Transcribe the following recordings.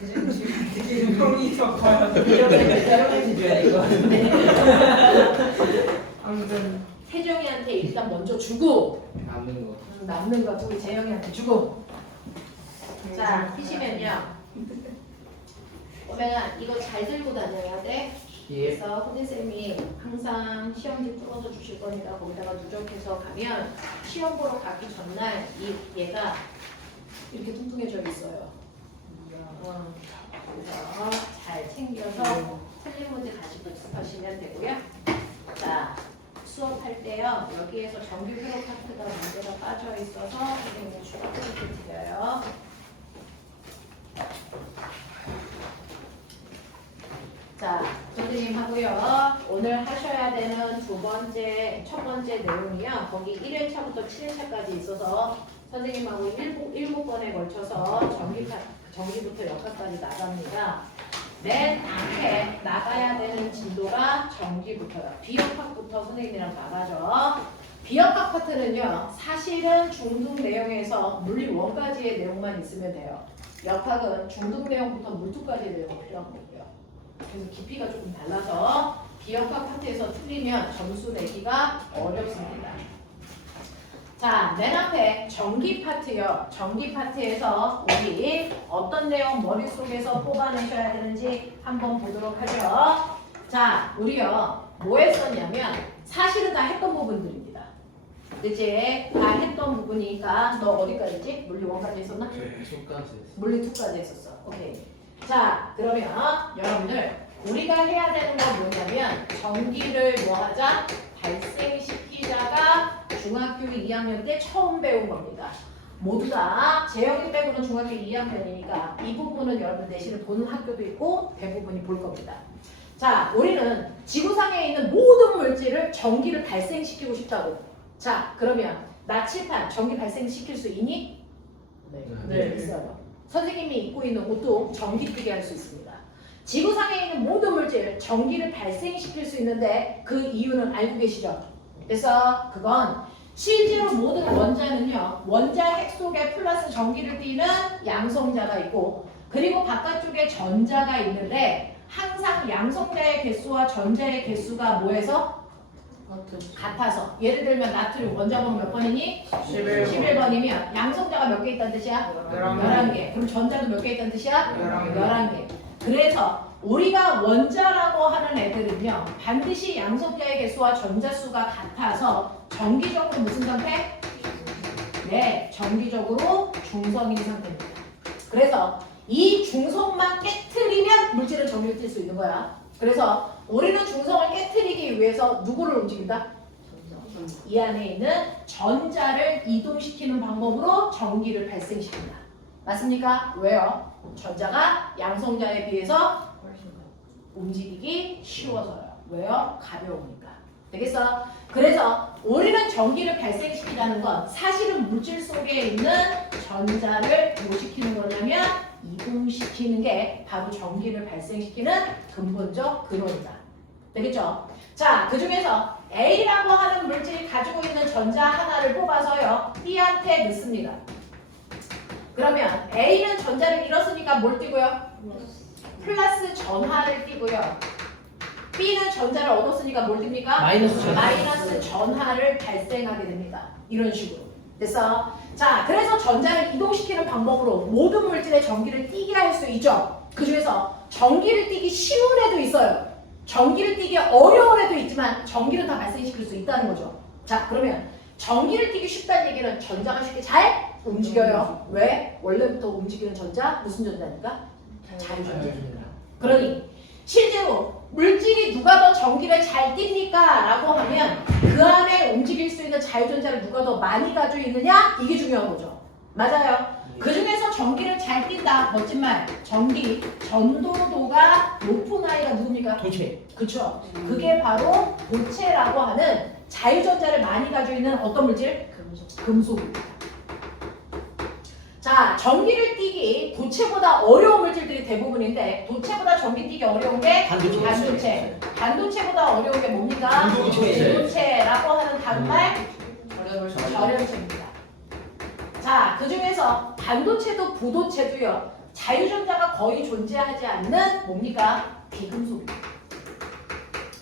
되게 용이 적어요. 이렇게 줘야 이거. 아무튼 혜정이한테 일단 먼저 주고 남는 거. 남는 거 우리 재영이한테 주고. 자, 피시면요. 보면 이거 잘 들고 다녀야 돼. 예. 그래서 선생님이 항상 시험지 풀어서 주실 거니까 거기다가 누적해서 가면 시험 보러 가기 전날 얘가 이렇게 뚱뚱해져 있어요. 그래서 잘 챙겨서 틀린 문제 다시 복습하시면 되고요. 자, 수업할 때요. 여기에서 정규 회로 파트가 문제가 빠져 있어서 선생님이 추가 포인트 드려요. 자, 선생님 하고요. 오늘 하셔야 되는 첫 번째 내용이요. 거기 1회차부터 7회차까지 있어서 선생님하고 7번에 걸쳐서 정기부터 역학까지 나갑니다. 맨 앞에 나가야 되는 진도가 정기부터요. 비역학부터 선생님이랑 나가죠. 비역학 파트는요. 사실은 중등 내용에서 물리 1까지의 내용만 있으면 돼요. 역학은 중등 내용부터 물투까지의 내용이 필요한 거고요. 그래서 깊이가 조금 달라서 비역학 파트에서 틀리면 점수 내기가 어렵습니다. 자, 맨 앞에 전기 파트요. 전기 파트에서 우리 어떤 내용 머릿속에서 뽑아내셔야 되는지 한번 보도록 하죠. 자, 우리요. 뭐 했었냐면 사실은 다 했던 부분들입니다. 그치? 다 했던 부분이니까 너 어디까지지? 물리 1까지 했었나? 물리 2까지 했었어. 오케이. 자, 그러면 여러분들 우리가 해야 되는 건 뭐냐면 전기를 뭐 하자? 발생시키자가 중학교 2학년 때 처음 배운 겁니다. 모두 다 재영이 빼고는 중학교 2학년이니까 이 부분은 여러분 내신을 보는 학교도 있고 대부분이 볼 겁니다. 자, 우리는 지구상에 있는 모든 물질을 전기를 발생시키고 싶다고. 자, 그러면 나 칠판 전기 발생시킬 수 있니? 네, 있어요. 선생님이 입고 있는 옷도 전기 뛰게 할 수 있습니다. 지구상에 있는 모든 물질 전기를 발생시킬 수 있는데 그 이유는 알고 계시죠? 그래서 그건 실제로 모든 원자는요. 원자 핵 속에 플러스 전기를 띠는 양성자가 있고 그리고 바깥쪽에 전자가 있는데 항상 양성자의 개수와 전자의 개수가 뭐해서? 같아서. 예를 들면 나트륨 원자번호 몇 번이니? 11번이면 양성자가 몇 개 있다는 뜻이야? 11개. 그럼 전자도 몇 개 있다는 뜻이야? 11개. 그래서 우리가 원자라고 하는 애들은요. 반드시 양성자의 개수와 전자 수가 같아서 정기적으로 무슨 상태? 네, 정기적으로 중성인 상태입니다. 그래서 이 중성만 깨트리면 물질은 전기를 띨 수 있는 거야. 그래서 우리는 중성을 깨트리기 위해서 누구를 움직인다? 이 안에 있는 전자를 이동시키는 방법으로 전기를 발생시킨다. 맞습니까? 왜요? 전자가 양성자에 비해서 움직이기 쉬워서요. 왜요? 가벼우니까. 되겠어? 그래서 우리는 전기를 발생시키자는 건 사실은 물질 속에 있는 전자를 뭐 시키는 거냐면 이동시키는 게 바로 전기를 발생시키는 근본적 근원이다. 되겠죠? 자, 그 중에서 A라고 하는 물질이 가지고 있는 전자 하나를 뽑아서요. B한테 넣습니다. 그러면 A는 전자를 잃었으니까 뭘 띄고요? 플러스 전하를 띄고요. B는 전자를 얻었으니까 뭘 띨니까? 마이너스 전하를 발생하게 됩니다. 이런 식으로. 됐어? 자, 그래서 전자를 이동시키는 방법으로 모든 물질의 전기를 띄게 할 수 있죠. 그 중에서 전기를 띄기 쉬운 애도 있어요. 전기를 띄기 어려운 애도 있지만 전기를 다 발생시킬 수 있다는 거죠. 자, 그러면 전기를 띄기 쉽다는 얘기는 전자가 쉽게 잘 움직여요. 왜? 원래부터 움직이는 전자 무슨 전자입니까? 자유전자입니다. 그러니 실제로 물질이 누가 더 전기를 잘 띨니까? 라고 하면 그 안에 움직일 수 있는 자유전자를 누가 더 많이 가지고 있느냐? 이게 중요한 거죠. 맞아요. 그 중에서 전기를 잘 띈다. 멋진 말. 전기, 전도도가 높은 아이가 누굽니까? 도체. 그쵸. 그게 바로 도체라고 하는 자유전자를 많이 가지고 있는 어떤 물질? 금속입니다. 자, 전기를 띄기 도체보다 어려운 물질들이 대부분인데 도체보다 전기 띄기 어려운 게 반도체. 반도체보다 어려운 게 뭡니까? 부도체라고 하는 단말 절연체입니다. 자, 그 중에서 반도체도 부도체도요. 자유전자가 거의 존재하지 않는 뭡니까? 비금속.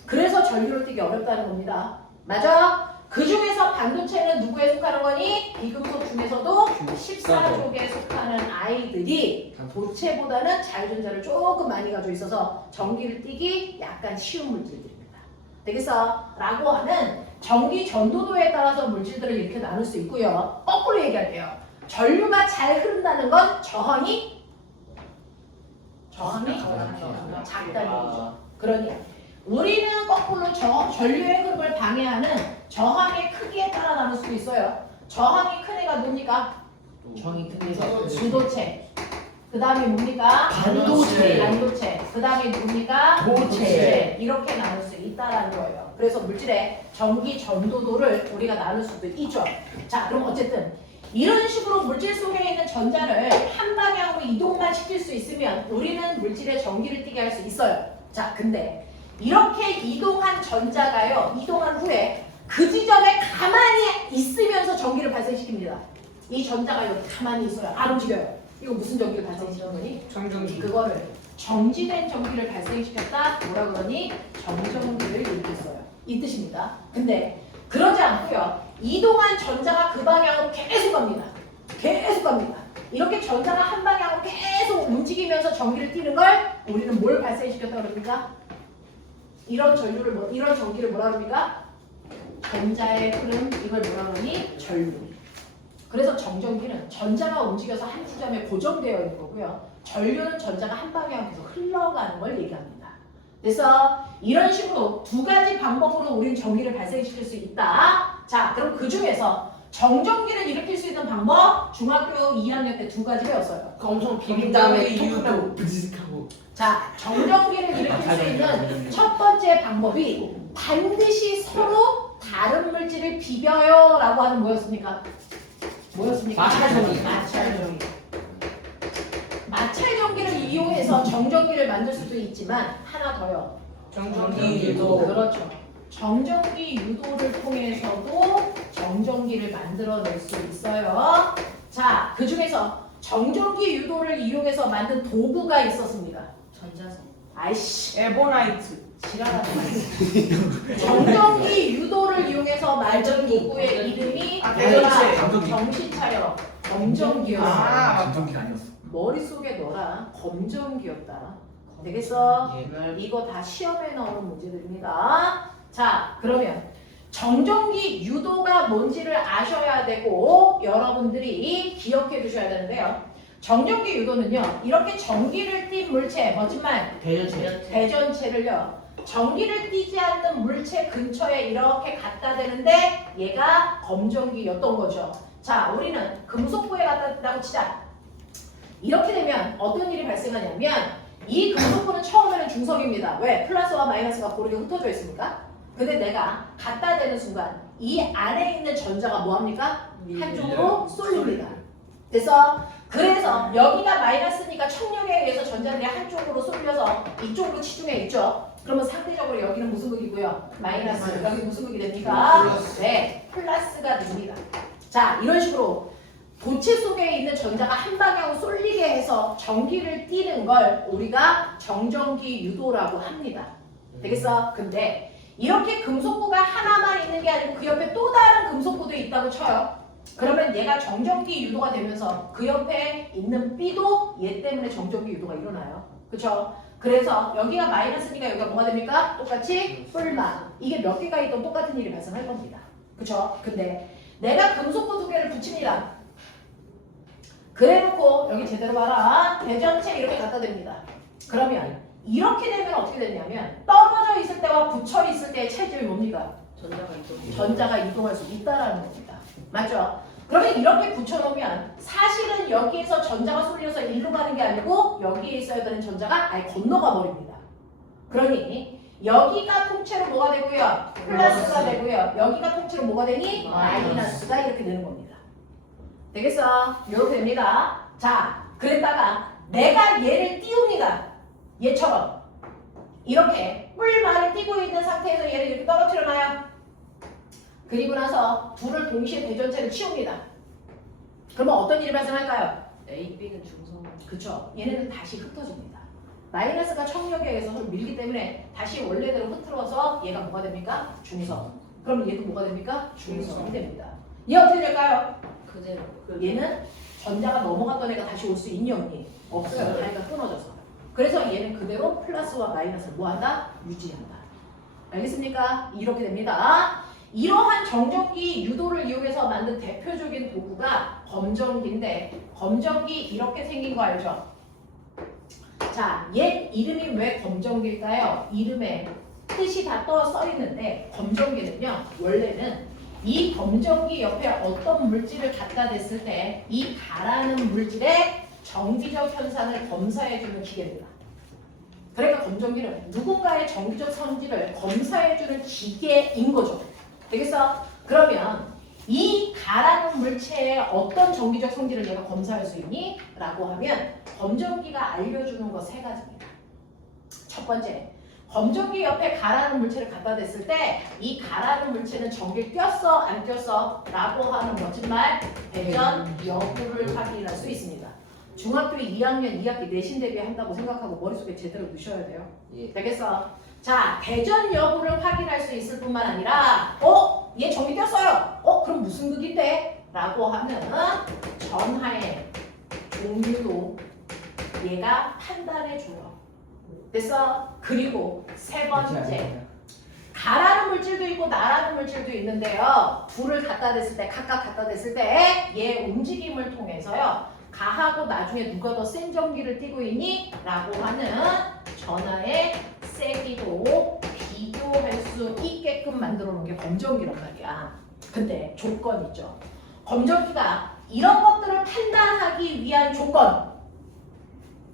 그래서 전류를 띠기 어렵다는 겁니다. 맞아? 그 중에서 반도체는 누구에 속하는 거니? 비금속 중에서도 14족에 속하는 아이들이 도체보다는 자유전자를 조금 많이 가지고 있어서 전기를 띠기 약간 쉬운 물질들입니다. 되겠어? 라고 하는 전기 전도도에 따라서 물질들을 이렇게 나눌 수 있고요. 거꾸로 얘기할게요. 전류가 잘 흐른다는 건 저항이 작다는 거죠. 그러니 우리는 거꾸로 전류의 흐름을 방해하는 저항의 크기에 따라 나눌 수도 있어요. 저항이 큰 애가 뭡니까? 정이 큰 데서 주도체. 그 다음에 뭡니까? 반도체. 그 다음에 뭡니까? 도체. 이렇게 나눌 수 있다라는 거예요. 그래서 물질의 전기 전도도를 우리가 나눌 수도 있죠. 자, 그럼 어쨌든 이런 식으로 물질 속에 있는 전자를 한 방향으로 이동만 시킬 수 있으면 우리는 물질의 전기를 띠게 할 수 있어요. 자, 근데 이렇게 이동한 전자가요, 이동한 후에 그 지점에 가만히 있으면서 전기를 발생시킵니다. 이 전자가 여기 가만히 있어요. 안 움직여요. 이거 무슨 전기를 발생시키는 거니? 정전기. 그거를 정지된 전기를 발생시켰다. 뭐라 그러니? 정전기를 일으켰어요. 이 뜻입니다. 근데 그러지 않고요. 이동한 전자가 그 방향으로 계속 갑니다. 계속 갑니다. 이렇게 전자가 한 방향으로 계속 움직이면서 전기를 띠는 걸 우리는 뭘 발생시켰다 그럽니까? 이런 전기를 뭐라 그럽니까? 전자의 흐름, 이걸 뭐라 그러니? 전류. 그래서 정전기는 전자가 움직여서 한 지점에 고정되어 있는 거고요. 전류는 전자가 한 방향으로 계속 흘러가는 걸 얘기합니다. 그래서 이런 식으로 두 가지 방법으로 우리는 전기를 발생시킬 수 있다. 자, 그럼 그 중에서 정전기를 일으킬 수 있는 방법 중학교 2학년 때 두 가지 배웠어요. 엄청 비빈 다음에 이유도 톡하고 부지직하고. 자, 정전기를 일으킬 수 있는 첫 번째 방법이 반드시 서로 다른 물질을 비벼요 라고 하는 뭐였습니까? 마찰전기. 마찰전기를 이용해서 정전기를 만들 수도 있지만 하나 더요. 정전기 유도. 그렇죠. 정전기 유도를 통해서도 정전기를 만들어낼 수 있어요. 자, 그 중에서 정전기 유도를 이용해서 만든 도구가 있었습니다. 전자석. 아이씨, 에보나이트. 지랄하지 마세요. 정전기 유도를 이용해서 만든 도구의 이름이 대전체. 정신 차려. 검정기였어. 감정기가 아니었어. 머릿속에 넣어라. 검정기였다. 되겠어? 예. 이거 다 시험에 나오는 문제들입니다. 자, 그러면 정전기 유도가 뭔지를 아셔야 되고 여러분들이 기억해 두셔야 되는데요. 정전기 유도는요. 이렇게 전기를 띤 물체, 거짓말, 대전체를요. 전기를 띠지 않는 물체 근처에 이렇게 갖다 대는데 얘가 검전기였던 거죠. 자, 우리는 금속부에 갖다 댄다고 치자. 이렇게 되면 어떤 일이 발생하냐면 이 금속부는 처음에는 중성입니다. 왜? 플러스와 마이너스가 고르게 흩어져 있습니까? 근데 내가 갖다 대는 순간 이 안에 있는 전자가 뭐합니까? 한쪽으로 쏠립니다. 그래서 여기가 마이너스니까 청력에 의해서 전자들이 한쪽으로 쏠려서 이쪽으로 치중해 있죠. 그러면 상대적으로 여기는 무슨 극이고요? 마이너스. 여기 무슨 극이 됩니까? 네, 플러스가 됩니다. 자, 이런 식으로 도체 속에 있는 전자가 한 방향으로 쏠리게 해서 전기를 띠는 걸 우리가 정전기 유도라고 합니다. 되겠어? 근데 이렇게 금속부가 하나만 있는 게 아니고 그 옆에 또 다른 금속부도 있다고 쳐요. 그러면 얘가 정전기 유도가 되면서 그 옆에 있는 B도 얘 때문에 정전기 유도가 일어나요. 그쵸? 그래서 여기가 마이너스니까 여기가 뭐가 됩니까? 똑같이 뿔마. 이게 몇 개가 있던 똑같은 일이 발생할 겁니다. 그쵸? 근데 내가 금속부 두 개를 붙입니다. 그래놓고 여기 제대로 봐라. 대전체 이렇게 갖다 댑니다. 그러면 이렇게 되면 어떻게 되냐면 떨어져 있을 때와 붙여 있을 때의 차이점이 뭡니까? 전자가 이동할 수 있다라는 겁니다. 맞죠? 그러면 이렇게 붙여놓으면 사실은 여기에서 전자가 쏠려서 일로 가는 게 아니고 여기에 있어야 되는 전자가 아예 건너가 버립니다. 그러니 여기가 통째로 뭐가 되고요? 플러스가 되고요. 여기가 통째로 뭐가 되니? 마이너스가 이렇게 되는 겁니다. 되겠어? 이렇게 됩니다. 자, 그랬다가 내가 얘를 띄웁니다. 얘처럼 이렇게 뿔만을 띄고 있는 상태에서 얘를 이렇게 떨어뜨려놔요. 그리고 나서 둘을 동시에 대전체를 치웁니다. 그러면 어떤 일이 발생할까요? A, B는 중성으로. 그쵸? 얘네는 다시 흩어집니다. 마이너스가 청력에 의해서 서로 밀기 때문에 다시 원래대로 흐트러서 얘가 뭐가 됩니까? 중성. 그럼 얘도 뭐가 됩니까? 중성이 됩니다. 얘 어떻게 될까요? 그대로. 얘는 전자가 넘어갔던 애가 다시 올 수 있니 없니? 없어요. 다리가 끊어져서. 그래서 얘는 그대로 플러스와 마이너스를 뭐한다? 유지한다. 알겠습니까? 이렇게 됩니다. 이러한 정전기 유도를 이용해서 만든 대표적인 도구가 검전기인데 검전기 이렇게 생긴 거 알죠? 자, 얘 이름이 왜 검전기일까요? 이름에 뜻이 다 써 있는데 검전기는요 원래는 이 검전기 옆에 어떤 물질을 갖다 댔을 때 이 가라는 물질의 정기적 현상을 검사해주는 기계입니다. 그러니까 검전기는 누군가의 정기적 성질을 검사해주는 기계인 거죠. 되겠어? 그러면 이 가라는 물체의 어떤 정기적 성질을 내가 검사할 수 있니? 라고 하면 검전기가 알려주는 거 세 가지입니다. 첫 번째, 검전기 옆에 가라는 물체를 갖다 댔을 때 이 가라는 물체는 전기를 띄었어 안 띄었어? 라고 하는 멋진 말 대전 여부를 확인할 수 있습니다. 중학교 2학년 2학기 내신 대비한다고 생각하고 머릿속에 제대로 넣으셔야 돼요. 예. 되겠어? 자, 대전 여부를 확인할 수 있을 뿐만 아니라 얘 전기 띄었어요. 그럼 무슨 극인데? 라고 하면 전하의 종류도 얘가 판단해줘요. 됐어? 그리고 세 번째, 가라는 물질도 있고 나라는 물질도 있는데요. 둘을 갖다 댔을 때, 각각 갖다 댔을 때 얘 움직임을 통해서요. 가하고 나중에 누가 더 센 전기를 띠고 있니? 라고 하는 전하의 세기도 비교할 수 있게끔 만들어 놓은 게 검전기란 말이야. 근데 조건 있죠. 검전기가 이런 것들을 판단하기 위한 조건.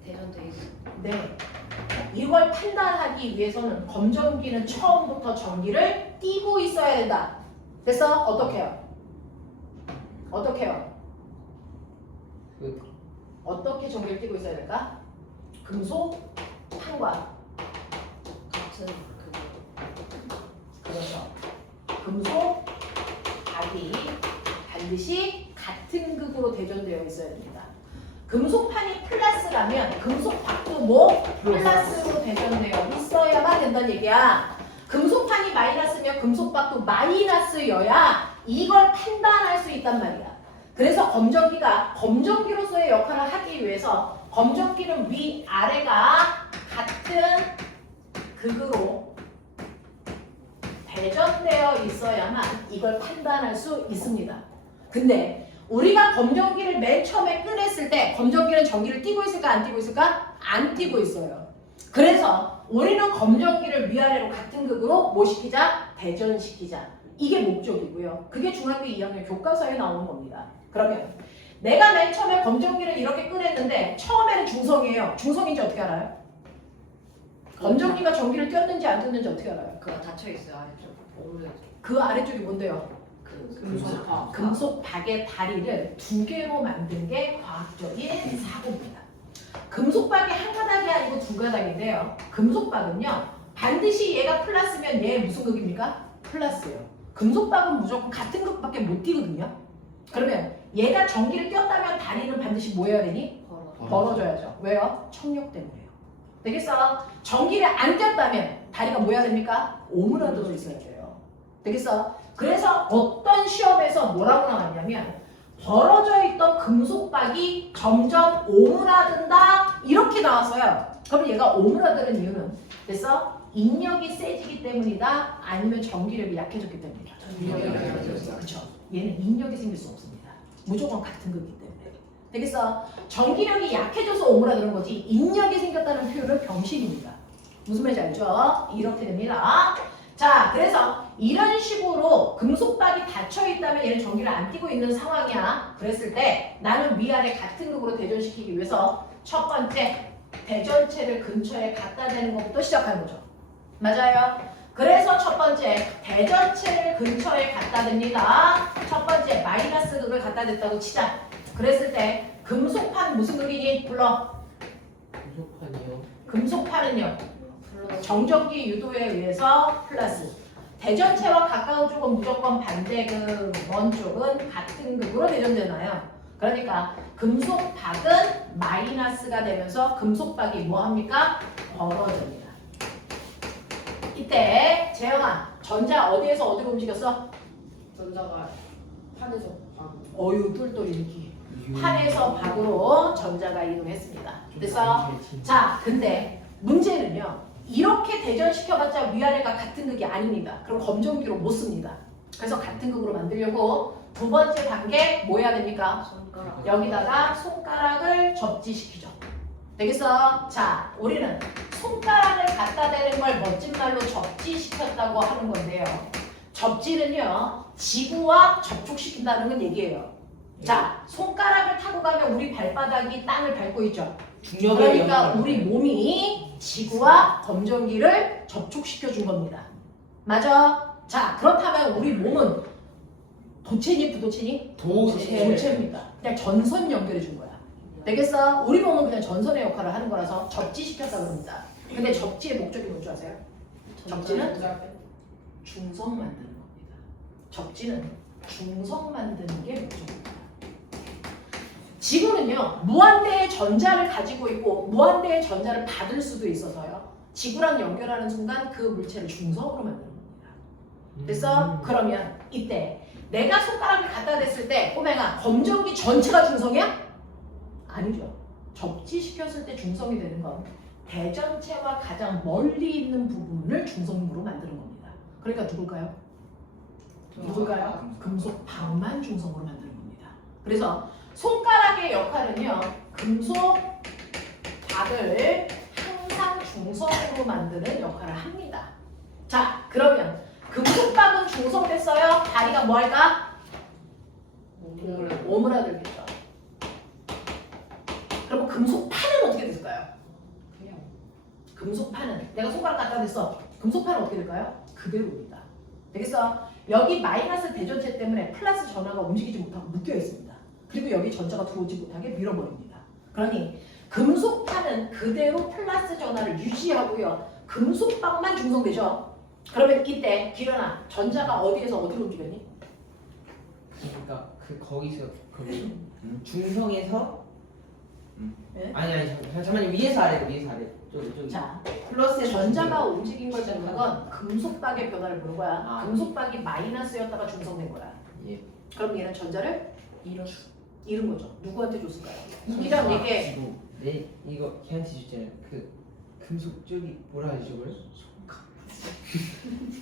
대전돼 있어. 네. 이걸 판단하기 위해서는 검전기는 처음부터 전기를 띠고 있어야 된다. 됐어? 어떻게 해요? 어떻게 해요? 어떻게 전기를 띠고 있어야 될까? 금속 판과 같은 그렇죠. 금속 박이 반드시 같은 극으로 대전되어 있어야 됩니다. 금속판이 플러스라면 금속박도 뭐? 플러스로 대전되어 있어야만 된다는 얘기야. 금속판이 마이너스면 금속박도 마이너스여야 이걸 판단할 수 있단 말이야. 그래서 검전기가 검전기로서의 역할을 하기 위해서 검전기는 위아래가 같은 극으로 배전되어 있어야만 이걸 판단할 수 있습니다. 근데 우리가 검전기를 맨 처음에 꺼냈을 때 검전기는 전기를 띠고 있을까 안 띠고 있을까? 안 띠고 있어요. 그래서 우리는 검전기를 위아래로 같은 극으로 뭐 시키자? 배전시키자. 이게 목적이고요. 그게 중학교 2학년 교과서에 나오는 겁니다. 그러면 내가 맨 처음에 검전기를 이렇게 꺼냈는데 처음에는 중성이에요. 중성인지 어떻게 알아요? 검전기가 전기를 띄었는지 안 띄었는지 어떻게 알아요? 그거 닫혀 있어요 아래쪽. 오른쪽. 그 아래쪽이 뭔데요? 금속. 금속박의 다리를 두 개로 만든 게 과학적인 사고입니다. 금속박이 한 가닥이 아니고 두 가닥인데요. 금속박은요 반드시 얘가 플러스면 얘 무슨 극입니까? 플러스예요. 금속박은 무조건 같은 극밖에 못 띄거든요. 그러면 얘가 전기를 띄었다면 다리는 반드시 뭐 해야 되니? 벌어져야죠. 왜요? 청력 때문에요. 되겠어? 전기를 안 띄었다면 다리가 뭐 해야 됩니까? 오므라들어 있어야 돼요. 되겠어? 그래서 어떤 시험에서 뭐라고 나왔냐면 벌어져 있던 금속박이 점점 오므라든다 이렇게 나왔어요. 그럼 얘가 오므라드는 이유는 됐어? 인력이 세지기 때문이다 아니면 전기력이 약해졌기 때문이다. 그렇죠. 얘는 인력이 생길 수 없습니다. 무조건 같은 거기 때문에. 되겠어? 전기력이 약해져서 오므라드는 거지 인력이 생겼다는 표현은 병식입니다. 무슨 말인지 알죠? 이렇게 됩니다. 자, 그래서 이런 식으로 금속박이 닫혀 있다면 얘는 전기를 안 띠고 있는 상황이야. 그랬을 때 나는 위아래 같은 극으로 대전시키기 위해서 첫 번째 대전체를 근처에 갖다 대는 것부터 시작하는 거죠. 맞아요. 그래서 첫 번째 대전체를 근처에 갖다 댑니다. 첫 번째 마이너스 극을 갖다 댔다고 치자. 그랬을 때 금속판 무슨 극이니? 불러. 금속판이요. 금속판은요. 정전기 유도에 의해서 플러스. 대전체와 가까운 쪽은 무조건 반대극, 먼 쪽은 같은 극으로 대전되나요? 그러니까 금속박은 마이너스가 되면서 금속박이 뭐 합니까? 벌어집니다. 이때 재영아, 전자 어디에서 어디로 움직였어? 전자가 판에서 방. 어유 똘똘 이렇게 판에서 밖으로 전자가 이동했습니다. 그래서 자, 근데 문제는요. 이렇게 대전시켜봤자 위아래가 같은 극이 아닙니다. 그럼 검정기로 못 씁니다. 그래서 같은 극으로 만들려고 두 번째 단계 뭐 해야 됩니까? 손가락. 여기다가 손가락을 접지시키죠. 되겠어? 자, 우리는 손가락을 갖다 대는 걸 멋진 말로 접지시켰다고 하는 건데요. 접지는요, 지구와 접촉시킨다는 건 얘기예요. 자, 손가락을 타고 가면 우리 발바닥이 땅을 밟고 있죠. 그러니까 우리 몸이 지구와 검정기를 접촉시켜 준 겁니다. 맞아? 자, 그렇다면 우리 몸은 도체니 부도체니? 도체입니다. 그냥 전선 연결해 준 거야. 되겠어? 우리 몸은 그냥 전선의 역할을 하는 거라서 접지시켰다 그럽니다. 근데 접지의 목적이 뭔지 아세요? 접지는 중성 만드는 겁니다. 접지는 중성 만드는 게 목적입니다. 지구는요, 무한대의 전자를 가지고 있고 무한대의 전자를 받을 수도 있어서요. 지구랑 연결하는 순간 그 물체를 중성으로 만드는 겁니다. 그래서 그러면 이때 내가 손가락을 갖다 댔을 때 꼬맹아, 검정기 전체가 중성이야? 아니죠. 접지시켰을 때 중성이 되는 건 대전체와 가장 멀리 있는 부분을 중성으로 만드는 겁니다. 그러니까 누굴까요? 누굴까요? 금속박만 중성으로 만드는 겁니다. 그래서 손가락의 역할은요, 금속박을 항상 중성으로 만드는 역할을 합니다. 자, 그러면 금속박은 중성됐어요? 다리가 뭐 할까? 오므라들겠죠. 그럼 금속판은 어떻게 될까요? 그냥 금속판은 내가 손가락 갖다 댔어. 금속판은 어떻게 될까요? 그대로입니다. 되겠어? 여기 마이너스 대전체 때문에 플러스 전하가 움직이지 못하고 묶여 있습니다. 그리고 여기 전자가 들어오지 못하게 밀어버립니다. 그러니 금속판은 그대로 플러스 전하를 유지하고요. 금속박만 중성되죠. 그러면 이때 기련아, 전자가 어디에서 어디로 움직였니? 그러니까 거기서 중성에서 네? 아니 잠깐만요. 위에서 아래로 저기 자, 플러스에서 전자가 움직인 걸 보는 건 금속박의 변화를 보는 거야. 아. 금속박이 마이너스였다가 중성된 거야. 예. 그럼 얘는 전자를 잃은 거죠. 누구한테 줬을까요? 아, 이란 얘기. 네, 이거 걔한테 줬잖아요. 그 금속 쪽이 뭐라 하지 저걸?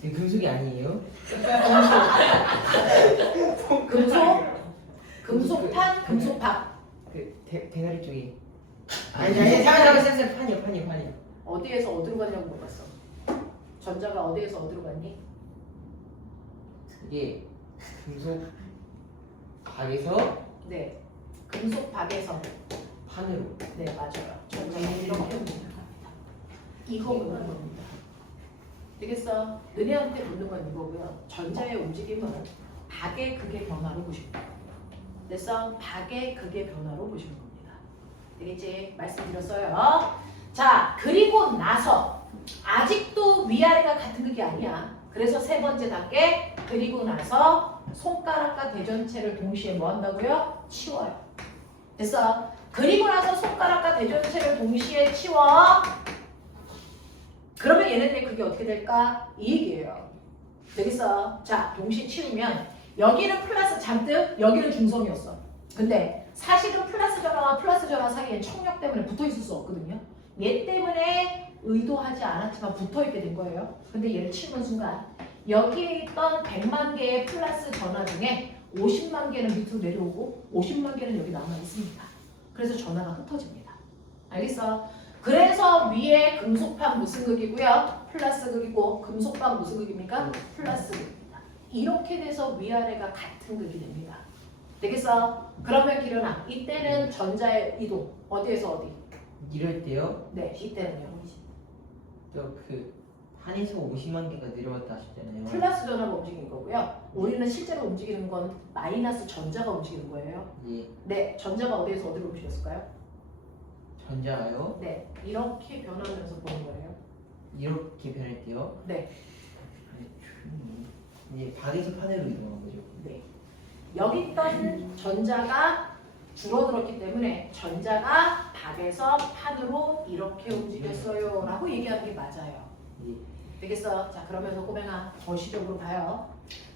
이거 금속이 아니에요? 금속판, 금속박. 그 대가리 쪽이 아니 잠깐만 판이요. 어디에서 어디로 갔냐고 물어봤어. 전자가 어디에서 어디로 갔니? 이게 금속 박에서 네. 금속박에서. 판으로. 네, 맞아요. 전자가 이렇게 움직입니다. 이거 묻는 겁니다. 되겠어? 너네한테 묻는 건 이거고요. 전자의 움직임은 박의 극의 변화로 보시면 돼요. 그래서 박의 극의 변화로 보시는 겁니다. 되겠지? 말씀드렸어요. 자, 그리고 나서 아직도 위아래가 같은 극이 아니야. 그래서 세 번째 단계, 그리고 나서 손가락과 대전체를 동시에 뭐 한다고요? 치워요. 됐어? 그리고 나서 손가락과 대전체를 동시에 치워. 그러면 얘네들의 극이 어떻게 될까? 이 얘기예요. 되겠어? 자, 동시에 치우면 여기는 플러스 잔뜩, 여기는 중성이었어. 근데 사실은 플러스 전화와 플러스 전화 사이에 청력 때문에 붙어 있을 수 없거든요. 얘 때문에 의도하지 않았지만 붙어 있게 된 거예요. 근데 얘를 치우는 순간 여기에 있던 100만 개의 플러스 전화 중에 50만 개는 밑으로 내려오고 50만 개는 여기 남아 있습니다. 그래서 전화가 흩어집니다. 알겠어? 그래서 위에 금속판 무슨 극이고요? 플러스 극이고 금속판 무슨 극입니까? 플러스 극입니다. 이렇게 돼서 위아래가 같은 극이 됩니다. 되겠어? 그러면 기련아, 이때는 전자의 이동 어디에서 어디? 이럴 때요. 네, 이때는요. 그 판에서 50만 개가 내려왔다 하셨잖아요. 플러스 전화가 움직인 거고요. 우리는 실제로 움직이는 건 마이너스 전자가 움직이는 거예요. 예. 네, 전자가 어디에서 어디로 움직였을까요? 전자가요. 네, 이렇게 변하면서 보는 거예요. 이렇게 변할 때요. 네. 이제 박에서 판으로 이동한 거죠. 네. 여기 있던 전자가 줄어들었기 때문에 전자가 박에서 판으로 이렇게 움직였어요 라고 얘기하는 게 맞아요. 예. 되겠어? 자, 그러면서 꼬맹아 더 시적으로 봐요.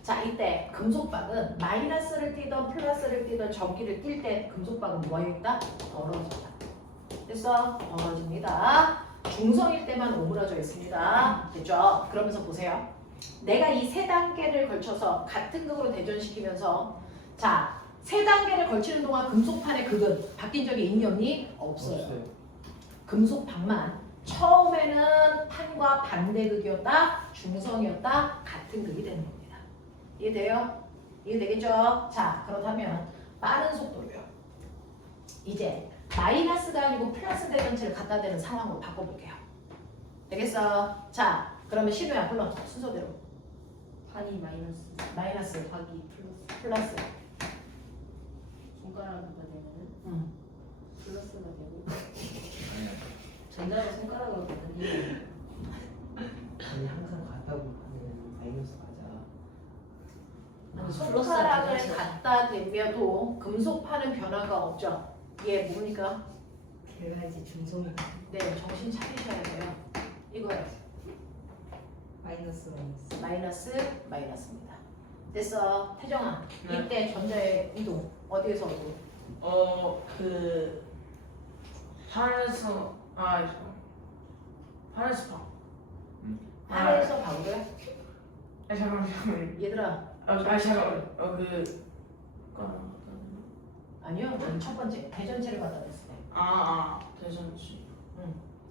자, 이때 금속박은 마이너스를 띄던 플러스를 띄던 전기를 띌 때 금속박은 뭐였다? 벌어진다. 됐어? 벌어집니다. 중성일 때만 오므라져 있습니다. 됐죠? 그러면서 보세요. 내가 이 세 단계를 걸쳐서 같은 극으로 대전시키면서 자, 세 단계를 걸치는 동안 금속판의 극은 바뀐 적이 있니 없니? 없어요. 금속판만 처음에는 판과 반대극이었다, 중성이었다, 같은 극이 되는 겁니다. 이해돼요? 이해되겠죠? 자, 그렇다면 빠른 속도로요. 이제 마이너스가 아니고 플러스 대전체를 갖다 대는 상황으로 바꿔볼게요. 되겠어? 자, 그러면 신우야 불러 순서대로. 판이 마이너스, 마이너스, 박이 플러스. 플러스. 손가락으로 되면은 응. 플러스가 되고 아니야. 전자가 손가락으로 되면 아니 항상 같다고 하면 마이너스 맞아. 아니, 플러스가 손가락을 되겠지. 갖다 대며도 금속판은 변화가 없죠. 얘 뭡니까? 걔가 이제 중성이 네, 정신 차리셔야 돼요. 이거예요. 마이너스 마이너스. 마이너스, 마이너스입니다. 됐어. 태정아, 네. 이때 전자의 이동 어디에서 어디? 그 판에서 판에서 파. 하늘에서 방구야? 잠깐만. 얘들아, 잠깐만. 아니요. 첫 번째 대전체를 갖다 댔을 때 대전지.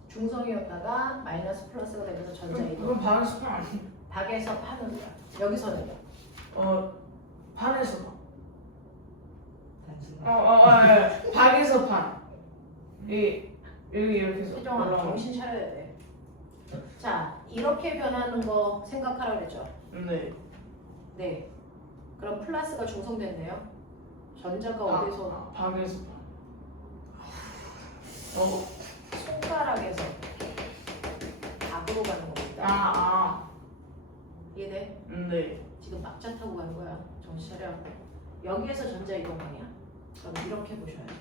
중성이었다가 마이너스 플러스가 되면서 전자 이동. 그럼 판에서 파 아니야? 박에서 판으로요. 여기서는요. 판에서 파. 단순한. 박에서 판. 여기 이렇게 해서 태정아, 올라오는. 정신 차려야 돼. 자, 이렇게 변하는 거 생각하라 그랬죠. 네. 네. 그럼 플러스가 중성됐네요. 전자가 어디서? 박에서 파. 손가락에서 박으로 가는 겁니다. 이해돼? 네. 지금 막차 타고 가는 거야. 정신 차려. 여기에서 전자 이동 방향. 그럼 이렇게 보셔야 돼요.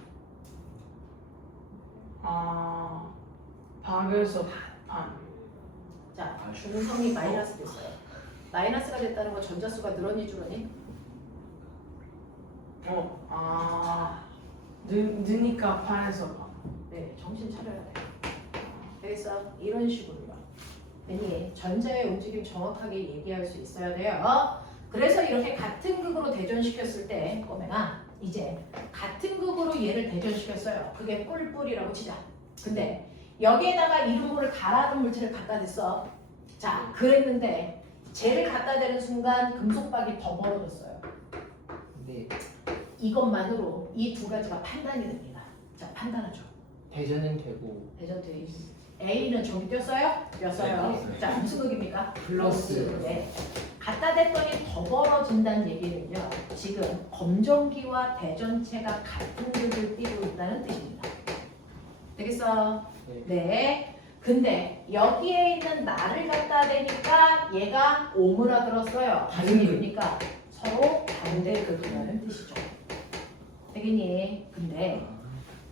박에서 판. 자, 중성이 마이너스 됐어요. 마이너스가 됐다는 건 전자수가 늘었니 줄었니? 느니까 판에서 파. 네, 정신 차려야 돼. 그래서 이런 식으로요. 괜히 전자의 움직임 정확하게 얘기할 수 있어야 돼요. 그래서 이렇게 같은 극으로 대전시켰을 때 꼬맹아 이제 같은 극으로 얘를 대전시켰어요. 그게 뿔뿔이라고 치자. 근데 여기에다가 이름을 가라는 물체를 갖다 댔어. 자, 그랬는데 쟤를 갖다 대는 순간 금속박이 더 벌어졌어요. 근데 이것만으로 이 두 가지가 판단이 됩니다. 자, 판단하죠. 대전은 되고 대전투 A는 저기 띄었어요? 띄었어요. 네. 자, 무슨 극입니까? 플러스. 네. 갖다 댔더니 더 벌어진다는 얘기는요. 지금 검정기와 대전체가 같은 극을 띄고 있다는 뜻입니다. 되겠어? 네. 네. 근데 여기에 있는 나를 갖다 대니까 얘가 오므라들었어요. 무슨 얘기입니까? 서로 반대극이라는 뜻이죠. 되겠니? 근데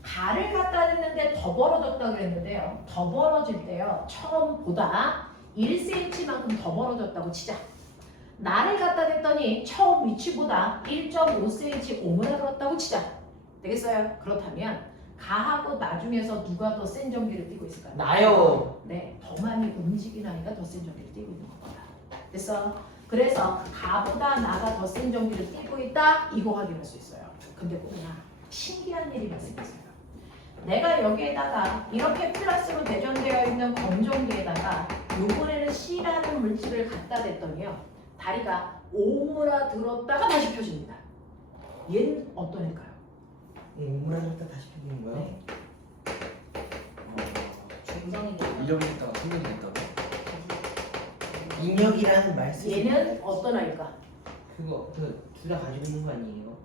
가를 갖다 댔는데 더 벌어졌다고 그랬는데요. 더 벌어질 때요. 처음보다 1cm만큼 더 벌어졌다고 치자. 나를 갖다 댔더니 처음 위치보다 1.5cm 오므라들었다고 치자. 되겠어요? 그렇다면 가하고 나 중에서 누가 더 센 전기를 띠고 있을까요? 나요. 네, 더 많이 움직이나니까 더 센 전기를 띠고 있는 겁니다. 됐어? 그래서 가보다 나가 더 센 전기를 띠고 있다? 이거 확인할 수 있어요. 근데 꼬나 신기한 일이 발생했어요. 내가 여기에다가 이렇게 플러스로 대전되어 있는 검정기에다가 요번에는 C라는 물질을 갖다 댔더니요. 다리가 오므라들었다가 다시 펴집니다. 얘는 어떤 일까요? 오므라졌다 다시 펴는 거야? 네. 중성이니까. 인력이 됐다가 생명이 됐다고? 인력이라는 말씀. 얘는 어떤 아이일까? 그거 둘 다 가지고 있는 거 아니에요?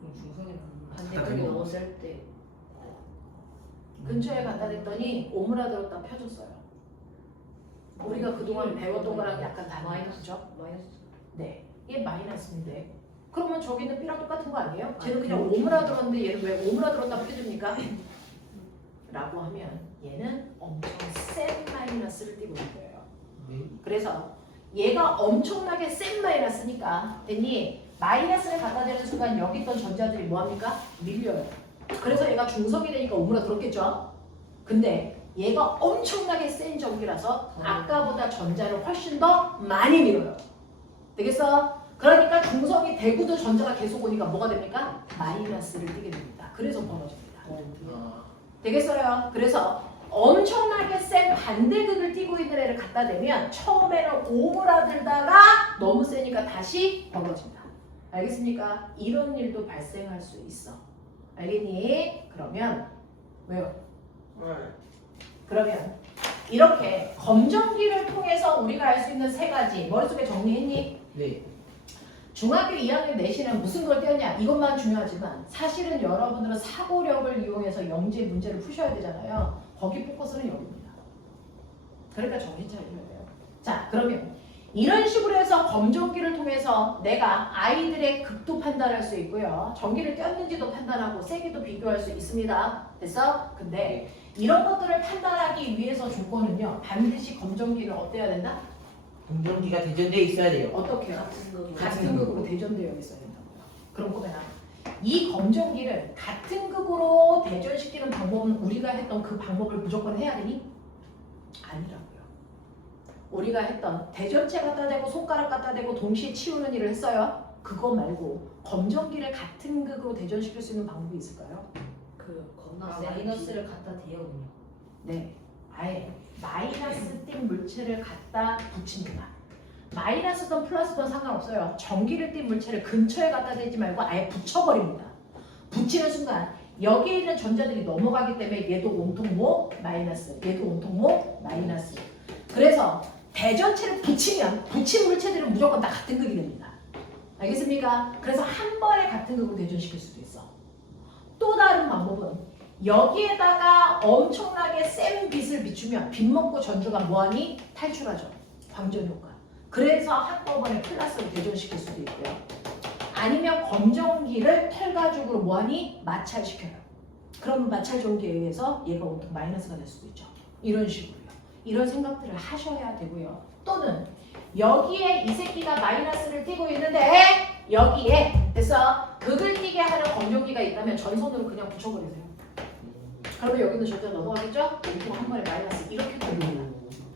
중성이니까. 반대쪽에 넣었을 때 근처에 갖다 댔더니 오므라들었다 펴졌어요. 우리가 그동안 배웠던 거랑 약간 다르죠? 마이너스. 네, 이게 마이너스인데 그러면 저기는 B랑 똑같은 거 아니에요? 쟤는 그냥 오므라들었는데 얘는 왜 오므라들었다 표줍니까? 라고 하면 얘는 엄청 센 마이너스를 띄고 있는 거예요. 네. 그래서 얘가 엄청나게 센 마이너스니까 됐니? 마이너스를 갖다 대는 순간 여기 있던 전자들이 뭐합니까? 밀려요. 그래서 얘가 중성이 되니까 오므라들었겠죠? 근데 얘가 엄청나게 센 전기라서 아까보다 전자를 훨씬 더 많이 밀어요. 되겠어? 그러니까 중성이 되고도 전자가 계속 오니까 뭐가 됩니까? 마이너스를 띄게 됩니다. 그래서 벌어집니다. 아, 되겠어요? 그래서 엄청나게 센 반대극을 띄고 있는 애를 갖다 대면 처음에는 오므라들다가 너무 세니까 다시 벌어진다. 알겠습니까? 이런 일도 발생할 수 있어. 알겠니? 그러면 왜요? 그러면 이렇게 검정기를 통해서 우리가 알 수 있는 세 가지 머릿속에 정리했니? 네. 중학교 2학년 내신은 무슨 걸 떼었냐? 이것만 중요하지만 사실은 여러분들은 사고력을 이용해서 영재 문제를 푸셔야 되잖아요. 거기 포커스는 여기입니다. 그러니까 정신 차려야 돼요. 자, 그러면 이런 식으로 해서 검정기를 통해서 내가 아이들의 극도 판단할 수 있고요. 전기를 떼었는지도 판단하고 세기도 비교할 수 있습니다. 됐어? 근데 이런 것들을 판단하기 위해서 조건은요. 반드시 검정기를 어때야 된다? 검정기가 대전돼 있어야 돼요. 어떻게요? 같은 거. 같은 극으로 대전되어 있어야 된다고요. 그럼 꼬매나 이 검정기를 같은 극으로 대전시키는 방법은 우리가 했던 그 방법을 무조건 해야 되니? 아니라고요. 우리가 했던 대전체 갖다 대고 손가락 갖다 대고 동시에 치우는 일을 했어요. 그거 말고 검정기를 같은 극으로 대전시킬 수 있는 방법이 있을까요? 그 겁나 마이너스를 갖다 대요 네, 아예 마이너스 띈 물체를 갖다 붙입니다. 마이너스든 플러스든 상관없어요. 전기를 띈 물체를 근처에 갖다 대지 말고 아예 붙여버립니다. 붙이는 순간 여기에 있는 전자들이 넘어가기 때문에 얘도 온통 뭐? 마이너스, 얘도 온통 뭐? 마이너스. 그래서 대전체를 붙이면 붙인 물체들은 무조건 다 같은 극이 됩니다. 알겠습니까? 그래서 한 번에 같은 극으로 대전시킬 수도 있어. 또 다른 방법은 여기에다가 엄청나게 센 빛을 비추면 빛 먹고 전주가 뭐하니? 탈출하죠. 광전 효과. 그래서 한꺼번에 플러스로 대전시킬 수도 있고요. 아니면 검정기를 텔가죽으로 뭐하니? 마찰시켜요. 그럼 마찰 전기에 의해서 얘가 온통 마이너스가 될 수도 있죠. 이런 식으로요. 이런 생각들을 하셔야 되고요. 또는 여기에 이 새끼가 마이너스를 띄고 있는데 여기에 됐어? 극을 띄게 하는 검정기가 있다면 전선으로 그냥 붙여버리세요. 그러면 여기는 절대 넘어가겠죠? 온통 한 번에 마이너스 이렇게 됩니다.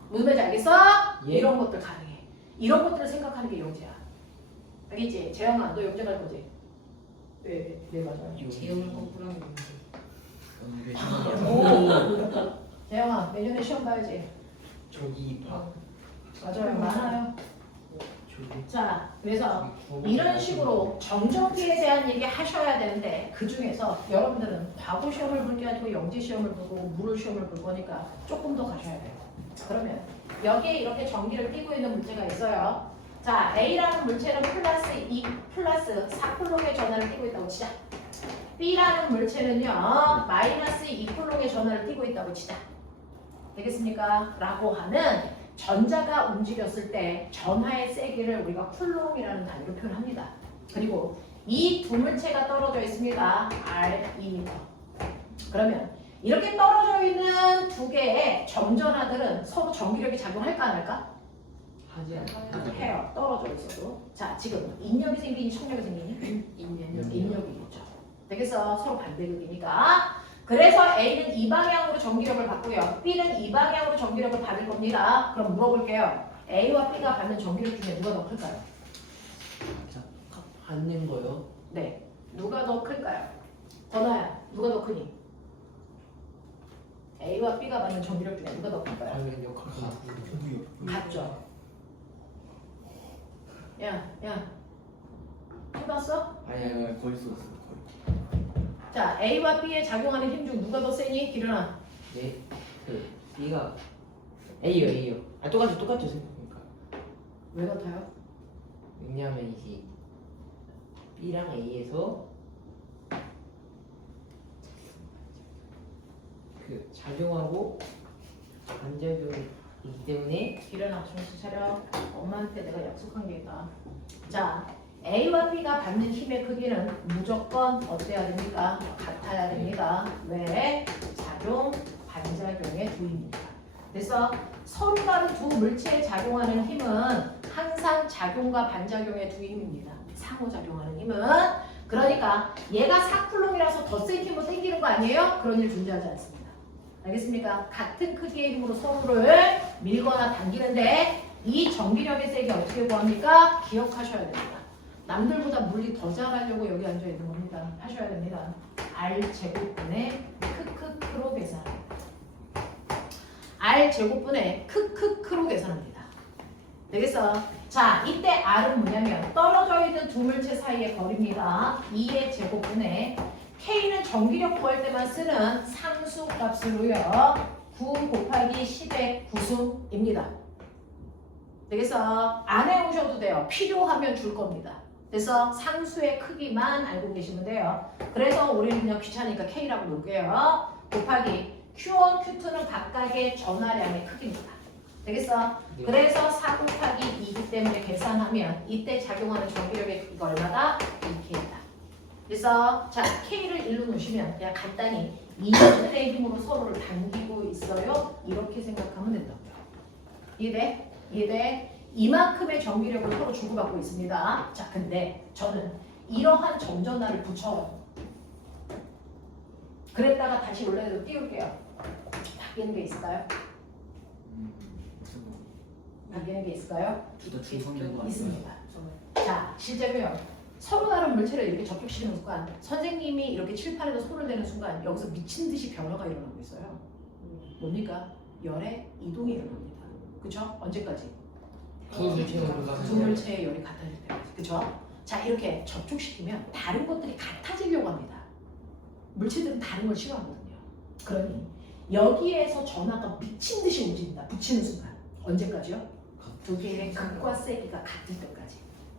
무슨 말인지 알겠어? 예. 이런 것들 가능해. 이런 것들을 생각하는 게 영재야. 알겠지? 재영아, 너 영재 갈 거지? 네, 맞아요. 재영을 거꾸로 하는 건지. 오. 재영아, 내년에 시험 봐야지. 저기 봐. 맞아요, 많아요. 저기. 자, 그래서 이런 식으로 정전기에 대한 얘기 하셔야 되는데 그 중에서 여러분들은 과거 시험을 볼 게 아니고 영재 시험을 보고 물을 시험을 볼 거니까 조금 더 가셔야 돼요. 그러면 여기에 이렇게 전기를 띄고 있는 물체가 있어요. 자, A라는 물체는 플러스 4쿨롱의 전하를 띄고 있다고 치자. B라는 물체는요 마이너스 2쿨롱의 전하를 띄고 있다고 치자. 되겠습니까? 라고 하는 전자가 움직였을 때 전하의 세기를 우리가 쿨롱이라는 단위로 표현합니다. 그리고 이 두 물체가 떨어져 있습니다. R, 2m. 그러면 이렇게 떨어져 있는 두 개의 점전하들은 서로 전기력이 작용할까 안 할까? 하지 않아. 해요. 떨어져 있어도. 자, 지금 인력이 생기니 청력이 생기니? 인력이겠죠. 되겠어? 서로 반대극이니까. 그래서 A는 이 방향으로 전기력을 받고요. B는 이 방향으로 전기력을 받을 겁니다. 그럼 물어볼게요. A와 B가 받는 전기력 중에 누가 더 클까요? 받는 거요? 네. 누가 더 클까요? 건아야, 누가 더 크니? A와 B가 받는 전기력 중에 누가 더 클까요? 당연히 역할 같죠? 야. 해봤어? 아니 거의 썼어 거의. 자, A와 B에 작용하는 힘 중 누가 더 세니? 기련아. 네. 그 B가 A요. 아 똑같죠 생각하니까. 왜 같아요? 왜냐하면 이제 B랑 A에서 그 작용하고 반작용이 있기 때문에 기련아, 정신 차려. 엄마한테 내가 약속한 게 있다. 자, A와 B가 받는 힘의 크기는 무조건 어때야 됩니까? 같아야 됩니다. 왜? 작용, 반작용의 두입니다. 그래서 서로 다른 두 물체에 작용하는 힘은 항상 작용과 반작용의 두입니다. 상호작용하는 힘은. 그러니까 얘가 4쿨롱이라서 더 센 힘으로 당기는 거 아니에요? 그런 일 존재하지 않습니다. 알겠습니까? 같은 크기의 힘으로 서로를 밀거나 당기는데 이 전기력의 세기 어떻게 구합니까? 기억하셔야 됩니다. 남들보다 물리 더 잘하려고 여기 앉아 있는 겁니다. 하셔야 됩니다. R제곱분의 크크크로 계산합니다. R제곱분의 크크크로 계산합니다. 되겠어? 자, 이때 R은 뭐냐면 떨어져 있는 두 물체 사이의 거리입니다. 2의 제곱분의 K는 전기력 구할 때만 쓰는 상수 값으로요. 9 곱하기 10의 구수입니다. 되겠어? 안 해오셔도 돼요. 필요하면 줄 겁니다. 그래서 상수의 크기만 알고 계시면 돼요. 그래서 우리는 그냥 귀찮으니까 K라고 놓을게요. 곱하기 Q1, Q2는 각각의 전하량의 크기입니다. 되겠어? 네. 그래서 4 곱하기 2기 때문에 계산하면 이때 작용하는 전기력의 크기가 얼마다? 2K다. 그래서 자 K를 1로 놓으시면 그냥 간단히 2N의 힘으로 서로를 당기고 있어요. 이렇게 생각하면 된다고요. 이해돼? 이해돼? 이만큼의 전기력을 서로 주고받고 있습니다. 자, 근데 저는 이러한 점전화를 붙여요. 그랬다가 다시 원래대로 띄울게요. 바뀌는 게 있을까요? 바뀌는 게 있을까요? 둘다 중성인 거 있습니다. 자, 실제로요. 서로 다른 물체를 이렇게 접촉시키는 순간 선생님이 이렇게 칠판에다 손을 대는 순간 여기서 미친 듯이 변화가 일어나고 있어요. 뭡니까? 열의 이동이 일어납니다. 그쵸? 언제까지? 두 물체가 두 물체의 열이 같아질 때까지. 그쵸? 자, 이렇게 접촉시키면 다른 것들이 같아지려고 합니다. 물체들은 다른 걸 싫어하거든요. 그러니 여기에서 전하가 미친 듯이 움직인다. 붙이는 순간. 언제까지요? 두 개의 극과 세기가 같을 때까지.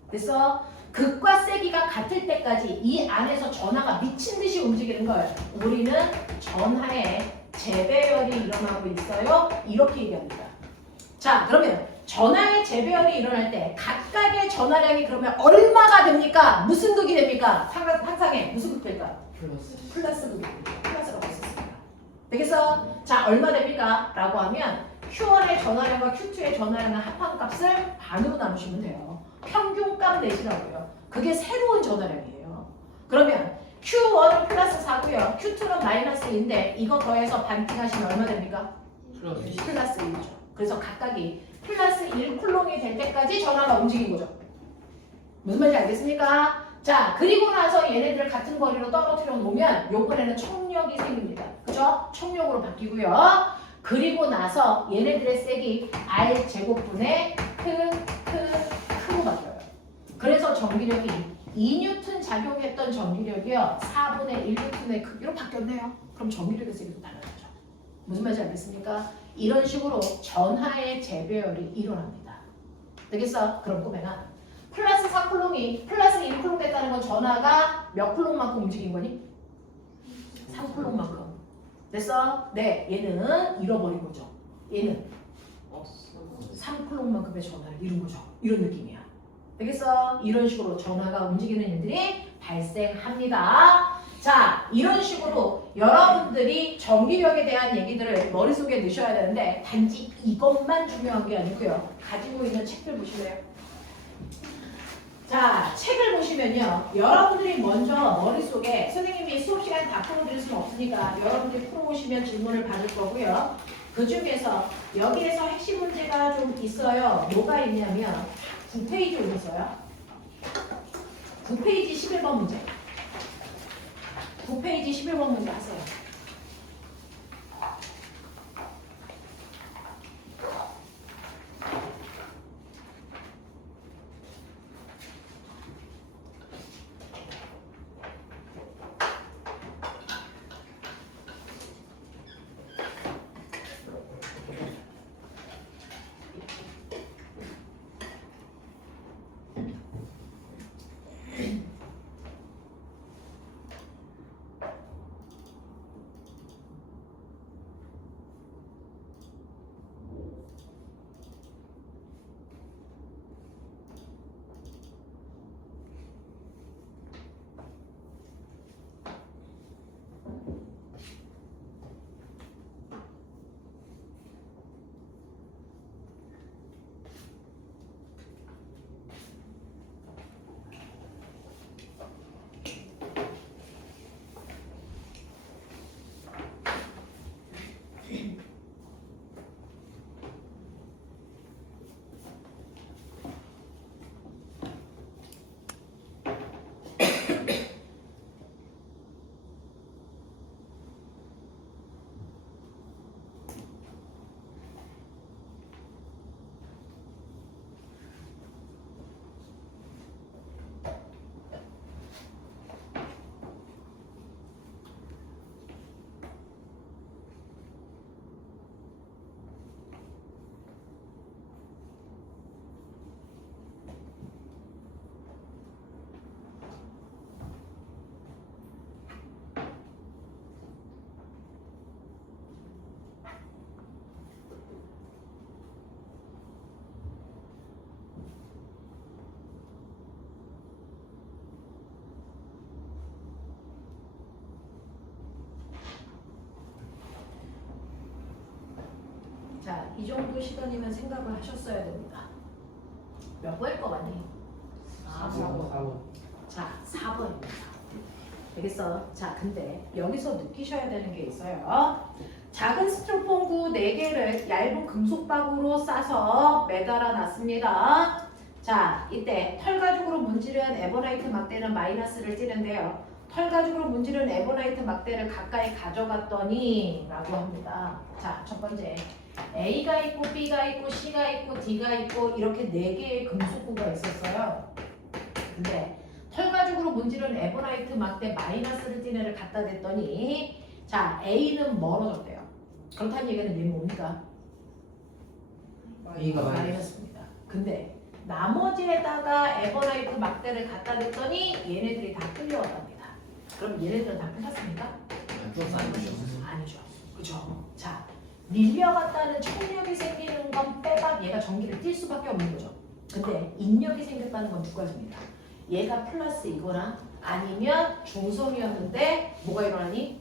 그래서 극과 세기가 같을 때까지 이 안에서 전하가 미친 듯이 움직이는 걸 우리는 전하의 재배열이 일어나고 있어요. 이렇게 얘기합니다. 자, 그러면 전하의 재배열이 일어날 때 각각의 전하량이 그러면 얼마가 됩니까? 무슨 극이 됩니까? 상상해. 무슨 극 될까? 플러스 극이 됩니다. 플러스라고 했었습니다. 되겠어? 자, 얼마 됩니까? 라고 하면 Q1의 전하량과 Q2의 전하량의 합한 값을 반으로 나누시면 돼요. 평균값 내시라고요. 그게 새로운 전하량이에요. 그러면 Q1은 플러스 4고요. Q2는 마이너스 2인데 이거 더해서 반띵하시면 얼마 됩니까? 플러스 1이죠. 그래서 각각이 플러스 1쿨롱이 될 때까지 전하가 움직인 거죠. 무슨 말인지 알겠습니까? 자, 그리고 나서 얘네들 같은 거리로 떨어뜨려 놓으면 요번에는 총력이 생깁니다. 그죠? 총력으로 바뀌고요. 그리고 나서 얘네들의 색이 R제곱분의 크로 바뀌어요. 그래서 전기력이 2뉴턴 작용했던 전기력이요 4분의 1뉴턴의 크기로 바뀌었네요. 그럼 전기력의 색이 달라지죠. 무슨 말인지 알겠습니까? 이런 식으로 전하의 재배열이 일어납니다. 되겠어? 그럼 꼬매나 플러스 4쿨롱이 플러스 1쿨롱 됐다는 건 전하가 몇 쿨롱만큼 움직인 거니? 3쿨롱만큼. 됐어? 네, 얘는 잃어버린 거죠. 얘는 3쿨롱만큼의 전하를 잃은 거죠. 이런 느낌이야. 되겠어? 이런 식으로 전하가 움직이는 일들이 발생합니다. 자, 이런 식으로 여러분들이 전기력에 대한 얘기들을 머릿속에 넣으셔야 되는데 단지 이것만 중요한 게 아니고요. 가지고 있는 책들 보실래요? 자, 책을 보시면요. 여러분들이 먼저 머릿속에 선생님이 수업 시간에 다 풀어드릴 수는 없으니까 여러분들이 풀어오시면 질문을 받을 거고요. 그 중에서 여기에서 핵심 문제가 좀 있어요. 뭐가 있냐면 9페이지 오셨어요? 9페이지 11번 문제. 9페이지 11번 문제 하세요. 자, 이 정도 시간이면 생각을 하셨어야 됩니다. 몇 번일 것 같니? 4번. 자, 4번입니다. 되겠어? 자, 근데 여기서 느끼셔야 되는 게 있어요. 작은 스티로폼구 4개를 얇은 금속박으로 싸서 매달아 놨습니다. 자, 이때 털가죽으로 문지른 에버나이트 막대는 마이너스를 찌는데요. 털가죽으로 문지른 에버나이트 막대를 가까이 가져갔더니 라고 합니다. 자, 첫 번째 A가 있고 B가 있고 C가 있고 D가 있고 이렇게 4개의 금속구가 있었어요. 근데 털가죽으로 문지른 에버나이트 막대 마이너스를 띤 애를 갖다 댔더니 자, A는 멀어졌대요. 그렇다는 얘기는 얘는 뭡니까? A가 마이너스. 마이너스입니다. 근데 나머지에다가 에버나이트 막대를 갖다 댔더니 얘네들이 다 끌려왔답니다. 그럼 얘네들은 다 끝났습니까? 아니죠. 그죠? 자, 밀려갔다는冲력이 생기는 건 빼박 얘가 전기를 띌 수밖에 없는 거죠. 근데 인력이 생겼다는 건 두 가지입니다. 얘가 플러스 이거나 아니면 중성이었는데 뭐가 일어나니?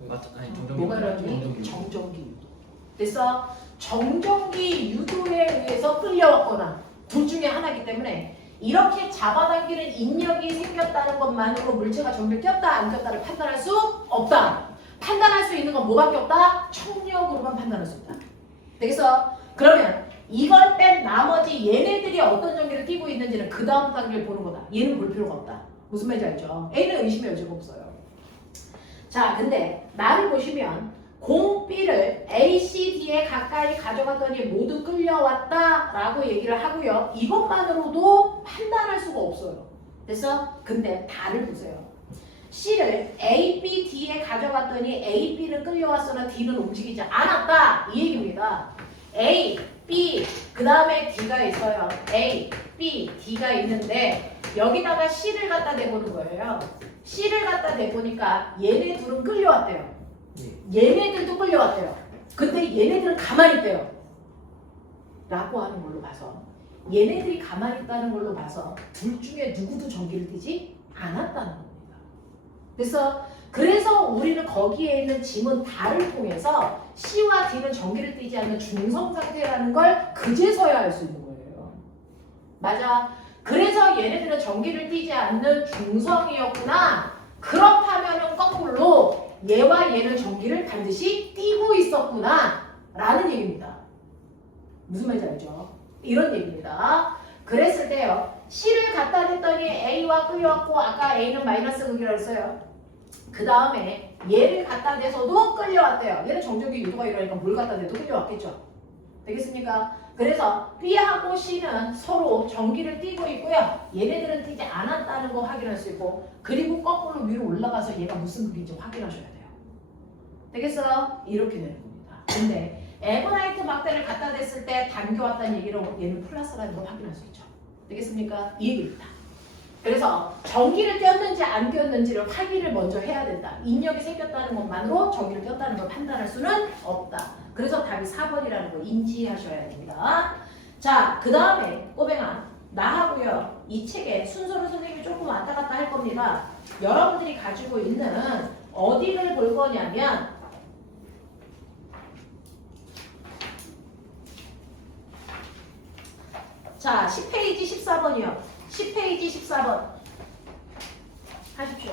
뭐가 일어나니? 정전기 유도. 그래서 정전기 유도에 의해서 끌려왔거나 둘 중에 하나이기 때문에 이렇게 잡아당기는 인력이 생겼다는 것만으로 물체가 전기를 꼈다 안 꼈다를 판단할 수 없다. 판단할 수 있는 건 뭐밖에 없다?冲력으로만 판단할 수 있다. 되겠어? 그러면 이걸 뺀 나머지 얘네들이 어떤 전기를 띠고 있는지는 그 다음 단계를 보는 거다. 얘는 볼 필요가 없다. 무슨 말인지 알죠? A는 의심의 여지가 없어요. 자, 근데 나를 보시면 공 B를 A, C, D에 가까이 가져갔더니 모두 끌려왔다 라고 얘기를 하고요. 이것만으로도 판단할 수가 없어요. 됐어? 근데 다를 보세요. C를 A, B, D에 가져갔더니 A, B는 끌려왔으나 D는 움직이지 않았다. 이 얘기입니다. A, B, 그 다음에 D가 있어요. A, B, D가 있는데 여기다가 C를 갖다 대보는 거예요. C를 갖다 대보니까 얘네 둘은 끌려왔대요. 얘네들도 끌려왔대요. 근데 얘네들은 가만히 있대요. 라고 하는 걸로 봐서 얘네들이 가만히 있다는 걸로 봐서 둘 중에 누구도 전기를 띠지 않았다는 겁니다. 그래서 우리는 거기에 있는 지문 다를 통해서 C와 D는 전기를 띠지 않는 중성 상태라는 걸 그제서야 알 수 있는 거예요. 맞아. 그래서 얘네들은 전기를 띠지 않는 중성이었구나. 그렇다면은 거꾸로 얘와 얘는 전기를 반드시 띠고 있었구나 라는 얘기입니다. 무슨 말인지 알죠? 이런 얘기입니다. 그랬을 때요. C를 갖다 댔더니 A와 끌려왔고 아까 A는 마이너스 극이라고 했어요. 그 다음에 얘를 갖다 대서도 끌려왔대요. 얘는 정전기 유도가 일어나니까 뭘 갖다 대도 끌려왔겠죠. 되겠습니까? 그래서 B하고 C는 서로 전기를 띠고 있고요. 얘네들은 띠지 않았다는 거 확인할 수 있고 그리고 거꾸로 위로 올라가서 얘가 무슨 극인지 확인하셔야 돼요. 되겠어요? 이렇게 되는 겁니다. 근데 에버나이트 막대를 갖다 댔을 때 담겨왔다는 얘기로 얘는 플러스라는 걸 확인할 수 있죠. 되겠습니까? 이 얘기입니다. 그래서 전기를 띄었는지 안 띄었는지를 확인을 먼저 해야 된다. 인력이 생겼다는 것만으로 전기를 띄었다는 걸 판단할 수는 없다. 그래서 답이 4번이라는 거 인지하셔야 됩니다. 자, 그 다음에 꼬뱅아 나하고요. 이 책에 순서를 선생님이 조금 왔다 갔다 할 겁니다. 여러분들이 가지고 있는 어디를 볼 거냐면 자, 10페이지 14번이요. 10페이지 14번 하십시오.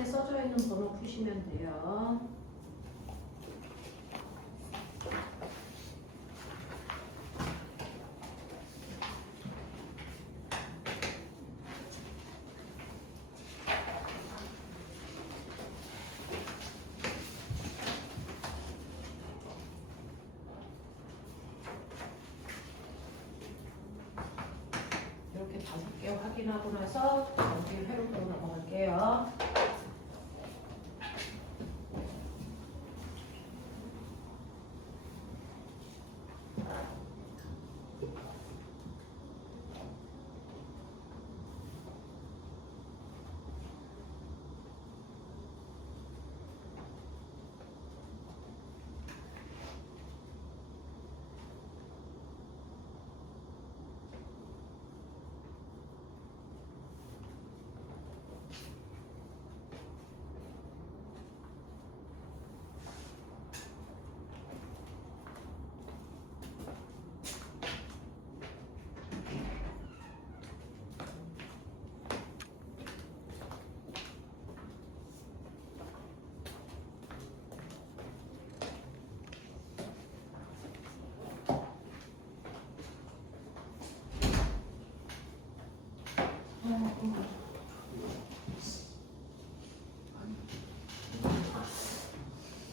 뒷판에 써져 있는 번호 푸시면 돼요. 이렇게 5개 확인하고 나서 전기 회로로 넘어갈게요.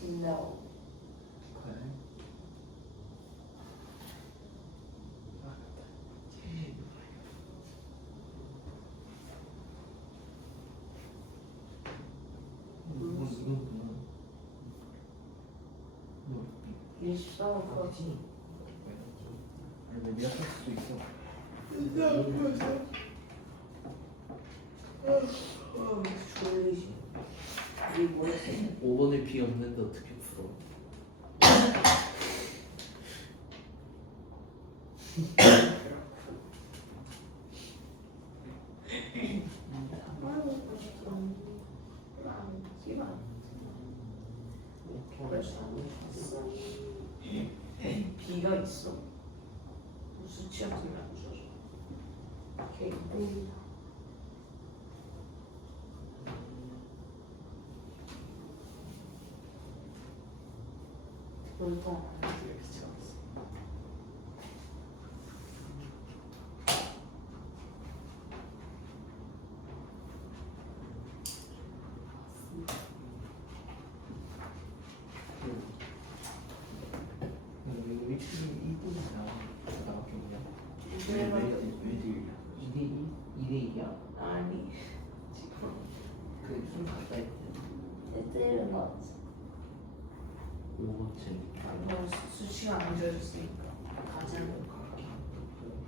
No. 일시상은 그렇지. 아니 네가 할 수도 있어. 졸리지. 이 뭐였어? 5번에 비 없는데 어떻게 풀어? 비가 있어. 무슨 취약점이 안 주셔서. 오케이. 놀통 안 해도 이렇게 찍었어. 왜 이쁘게 나밖에 없냐? 왜 2대 2야? 아니 지금 그좀 가까이. 때때는 거 5번째 너 수치가 안 좋아졌으니까 가장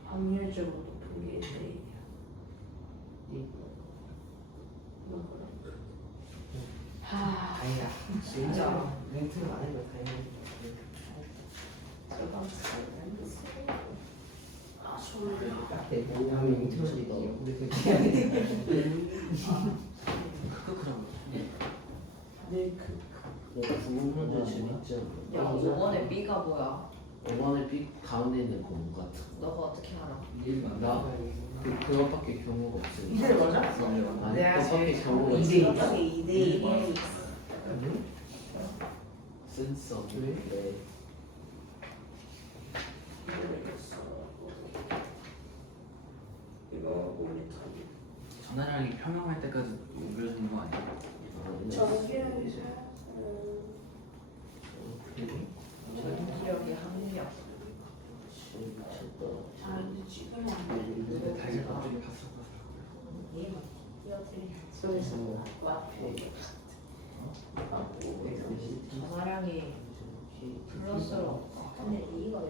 확률적으로 높은 게 1대1이야. 아니야. 진짜 멘트를 안 해도 다행이야. 아 소리. 내 다음에 인트로지 너. 근데 그렇게 해야 돼. 구분 문제 재밌지 않아? 야 5번에 B가 뭐야? 5번에 B 가운데 있는 공 같은 너가 어떻게 알아? 나? 그것밖에 경우가 없어. 이들 맞아? 아니 내가 그것밖에 제일 경우가 이대 없어. 2대2 쓴써 왜? 네. 이거 우리 타기. 전화량이 평형할 때까지 연결되는 거 아니야? 전기력이 전기력이 합력. 잘하는데 지금 안 근데 돼. 달걀 갑자기 바삭바삭. 그래서 와표. 전화량이 플러스로. 근데 이거 왜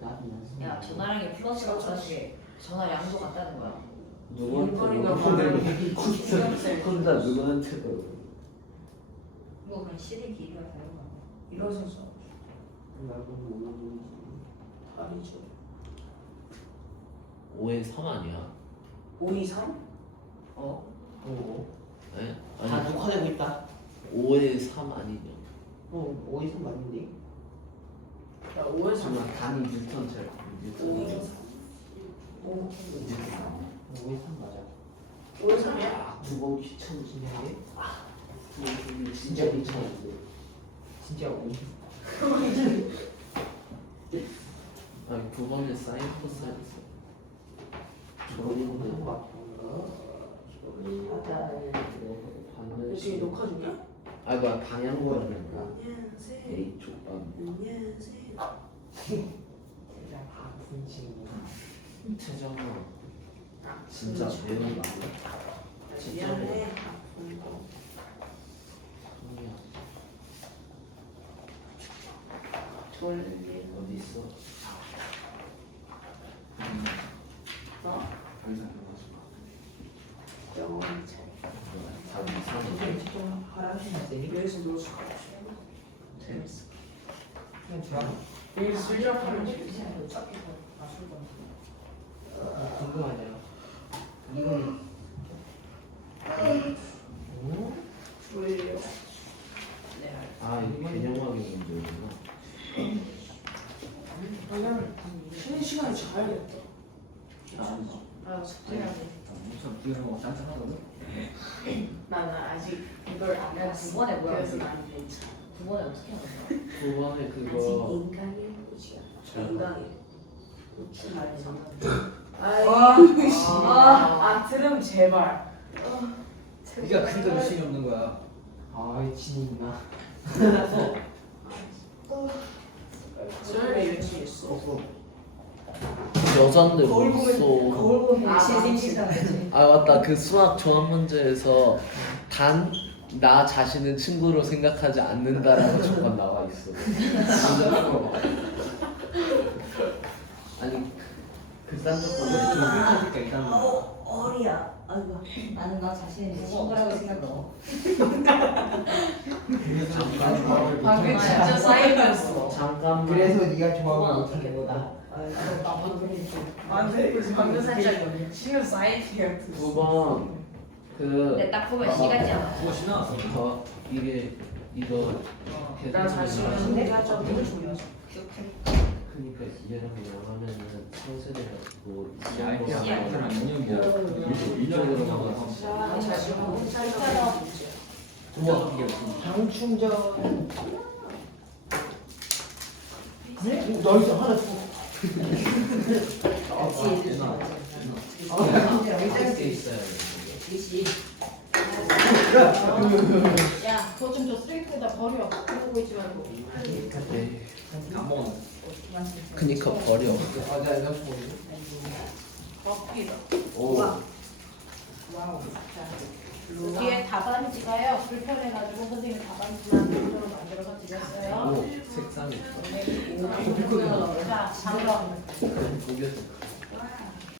맞는? 야 전화량이 플러스로 가는 게 전화량도 같다는 거야. 누구한테 혼자 누구한테도 이거 그냥 실의 길이가 다른 거야. 일어서서 다르죠. 5에 3 아니야? 5, 2, 3? 어? 네? 다 아니 녹화되고 있다. 5에 3 아니냐? 5에서 맞는데? 야 5에서 정말 단위 뉴턴 잘 5, 2, 뉴턴 3. 5, 5에서 맞아. 뭔 소리야? 2번 귀찮으시네. 진짜 귀찮은데. 진짜 오. 아니 9번에 사인 코사인스. 저런 거 여기 녹화 중이야? 아 이거 방향고라는 거야. A 쪽 방. 아픈 친구. 최정아 진짜 배우는 거 아니야? 진짜 미안해. 손이야. 어디 있어? 너? 더 이상 들어가지 마. 영원히 잘. 다 이상해. 선생님 직접 하라시면 쌤이? 여기서 놀 수가 없어. 재밌어. 그냥 제가 여기 술접하면 궁금하잖아. 이거는 졸려. 아 이거 개념하게 문제구나. 그냥 쉬는 시간에 자야겠다. 아, 숙제하네. 엄청 비우는 거 짠짠하거든. 나는 아직 이걸 안 야, 해봤어. 9번에 뭐야? 그래서 나는 괜찮아. 9번에 어떻게 하는 거야? 9번에 아직 그거 인간의 고지야. 인간의 고추말이 들음 제발. 네가 그래도 의심이 없는 거야. 아이 진이구나. 왜 이렇게 했어? 여잔데 거울 못 보면 써. 보면 생기잖아지. 아 맞다 그 수학 조합 문제에서 단 나 자신은 친구로 생각하지 않는다라고 조건 나와 있어. 아니 그딴 조건을 좀 펼쳐줄까 일단. 어리야. 아이고. 나는 나 자신을 내 친구라고 생각해. 방금 진짜 사이드였어. 잠깐만. 그래서 네가 좋아하는 못하는 거다. 방금 살짝 쉬는 사이드 같은. 9번 근데 딱 보면 시 같지 않아. 그거 신나왔어. 이게 이거 나 자신은 내가 좀 졸려. 그러니까 얘랑 그냥 하면은 상세돼가지고 아이디어 아이디어랑 인형이야. 이쪽으로 나가서 나 자신은 살살아. 우와. 장충전. 네? 너 있어 하나 더. 할수 있어요. 야, 그거 좀 저 쓰레기통에다 버려. 그러고 있지 말고. 네. 안 먹었네. 그니까 버려. 아 내가 이거 먹는 커피다. 오. 뒤에 답안지가요. 불편해가지고 선생님이 답안지만 그대로 만들어서 드렸어요. 오 색상이. 자, 3번. 고개